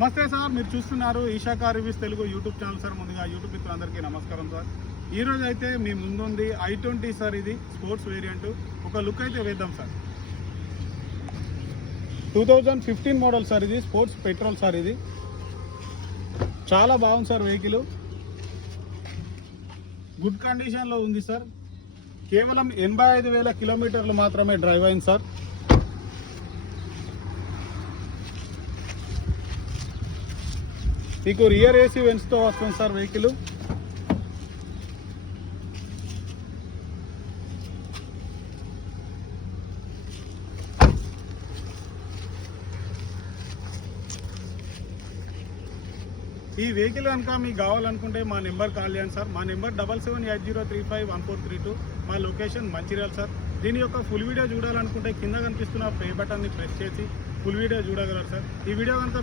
నమస్తే సార్, మీరు చూస్తున్నారు Isha car reviews Telugu YouTube channel sir. ముందుగా యూట్యూబ్ మిత్రులందరికీ నమస్కారం సార్. ఈ రోజు అయితే మీ ముందుంది i20 సార్. ఇది స్పోర్ట్స్ వేరియంట్. ఒక లుక్ అయితే వేద్దాం సార్. 2015 model sir. ఇది స్పోర్ట్స్ పెట్రోల్ సార్. ఇది చాలా బాగుంది సార్. వెహికల్ గుడ్ కండిషన్లో ఉంది సార్. కేవలం 85,000 కిలోమీటర్లు మాత్రమే డ్రైవ్ అయింది సార్. మీకు రియర్ ఏసీ వెంట్స్తో వస్తుంది సార్ వెహికల్. ఈ వెహికల్ కనుక మీకు కావాలనుకుంటే మా నెంబర్ కాల్ చేయండి సార్. మా నెంబర్ 7780351432. మా లొకేషన్ మంచిర్యాల సార్. దీని యొక్క ఫుల్ వీడియో చూడాలనుకుంటే కింద కనిపిస్తున్న ప్లే బటన్ని ప్రెస్ చేసి ఫుల్ వీడియో చూడగలరు సార్. ఈ వీడియో కనుక